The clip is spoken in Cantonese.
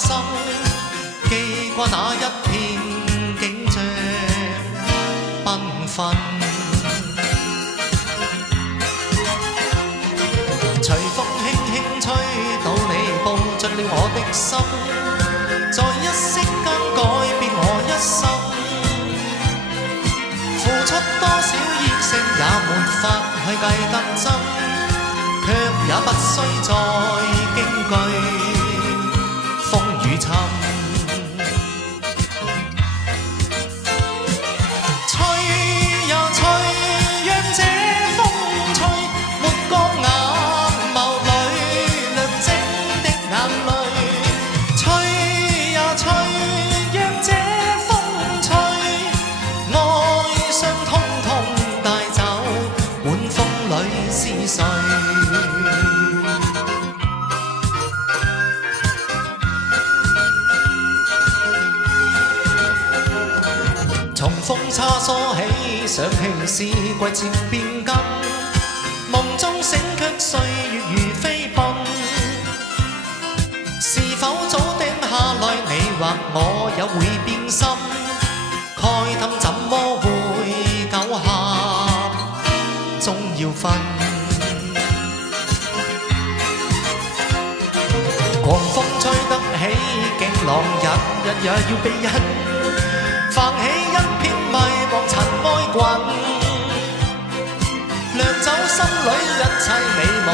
心，記掛那一片景象繽紛。隨風輕輕吹到你步進了我的心，在一息間改變我一生。付出多少熱誠也沒法去計得真，卻也不需再驚懼風雨侵。吹呀吹，讓這風吹，沒覺眼眸裏略晶的眼淚。吹呀吹，讓這風吹，愛傷通通帶走，滿風裏思緒。從風叉梳起，想起是季節變更，夢中醒卻歲月如飛奔。是否早定下來，你或我也會變心？慨嘆怎麼會久下，終要分。狂風吹得起，勁浪日也要避人。泛起一片迷茫塵埃滾，掠走心裏一切美夢。